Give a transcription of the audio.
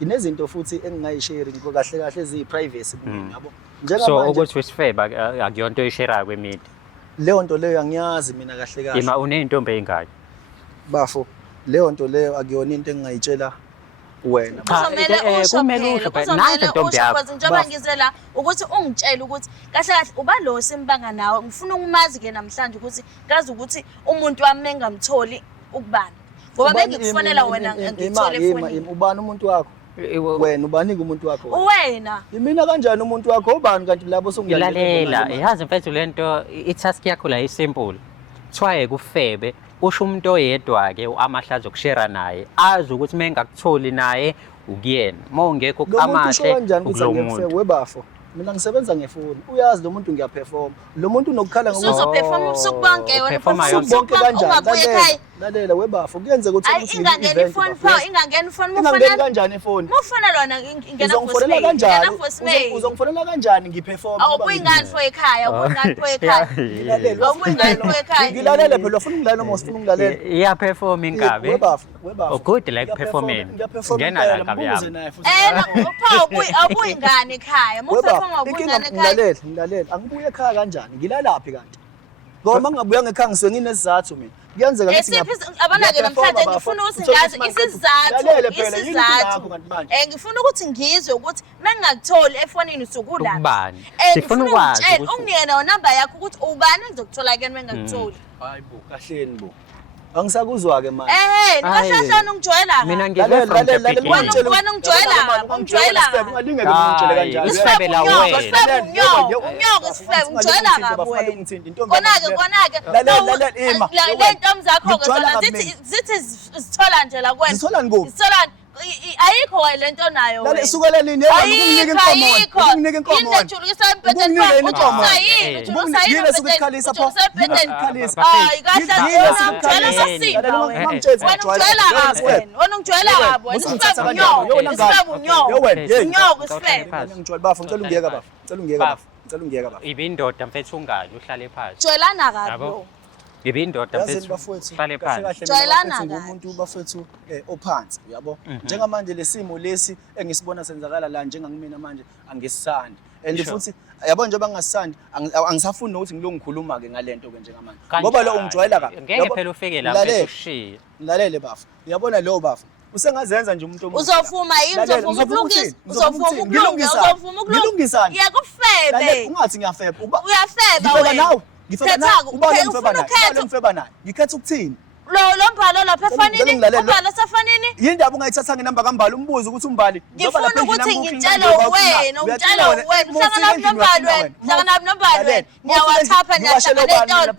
Nginezinto futhi engingayishare kahle kahle eziyi-privacy kumina yabo. So ukuthi usifeba akuyonto oyishare kwemedia. Leyo nto leyo angiyazi mina kahle kahle. Ima uneyintombi eyingaki? Bafo, leyo nto leyo akuyona into engingayitshela wena. Kumele usho nansi intombi yakho. Njengoba ngize la ukuthi ungitshele ukuthi kahle kahle uba lo simbanga nawe ngifuna ukumazi ke namhlanje ukuthi ngazi ukuthi umuntu wami engamtholi ukubani. Ngoba bengikufonela wena ngithole efonini. Ubani umuntu wakho? Wena ubanike umuntu wakho. Wena. Mina kanjani umuntu wakho ubani kanti labo songilalela. Yazi mfethu lento itask yakho la isimple. Kuthiwa kufebe usho umuntu oyedwa ke amahlazo okushare naye azi ukuthi mengakutholi naye ukuyena mawungekho amahle ukulomuntu webafo mina ngisebenza ngefoni uyazi lo muntu ngiyaperform lo muntu unokukhala ngokuthi uzoperform ubusuku bonke wena perform bonke kanjani lalela webafo kuyenze ukuthi ukuthi ingangena ifoni pha ingangena ifoni mufana kanjani ifoni mufana lona ingena uzongifonela kanjani uzongifonela kanjani ngiperform awubuyingani for ekhaya awubuyingani for ekhaya awubuyingani for ekhaya ngilalele phela ufuna ungilalela uma ufuna ungilalela iya perform ingabe webafo good like performing ngena la kabi yami pha awubuyingani ekhaya mufana awubuyingani ekhaya ngilalela angibuye ekhaya kanjani ngilalaphi kanti ngoba mangabuya ngekhaya ngisuke nginesizathu mina kuyenzeka ukuthi abanake namhlanje ngifuna ukuthi ngazi isizathu ngifuna ukuthi ngizwe ukuthi mengingakutholi efonini usukulaphi sifuna ukwazi unginike nayo number yakho ukuthi ubani engizokuthola ke mengingakutholi hayibo kahleni bo angisakuzwa ke manje nikahlashana ungijwayela mina ngizwe from the beginning wena ungijwayela ungalingeke ngitshele kanjani usifebela wena unyoko sifebe ungijwayela kabi wena konake lalela ima le ntombi zakho ke zona zithi zithola nje la kwena zithola ngoba ayikho le nto nayo wena sukela nini unginike inkomo indejulukisa empetheni inkomo yini ukukhalisa pho hayi kahle sasipha wena ungijwayela kabi wena ungijwayela kabi wena isifebe unyoko ngijwayela bafo ngicela ungiyeka bafo ngicela ungiyeka bafo ibindoda mfethu ungazi uhlale phansi jwayelana kabi lo ibindoda mfethu uhlale phansi jwayelana ngumuntu bafethu ophansi uyabo njengamanje lesimo lesi engisibona senzakala la njengangimina manje angisisandi and futhi yabo njengoba ngingasisandi angisafuni ukuthi ngilo ngikhuluma ke ngalento ke njengamanje ngoba lo ungijwayela kabi ngeke phela ufike la mfethu ushiye lalele bafo uyabona lo bafo usengazenza nje umuntu omuhle uzofuma yini uzofuma ukulungisa uzofuma ukulungisa yakufebe ungathi ngiyafeba uyafeba wena ngifeba nawe ubani ngifeba naye ngikhetha ukuthini lo mbhalo lapha efanini umbhalo safanini yindaba ungayithatha ngenamba kambali umbuzo ukuthi umbali ngifuna ukuthi ngitshele wena uhlangana nombhalo wena ngiyawathapha niyashaka le nto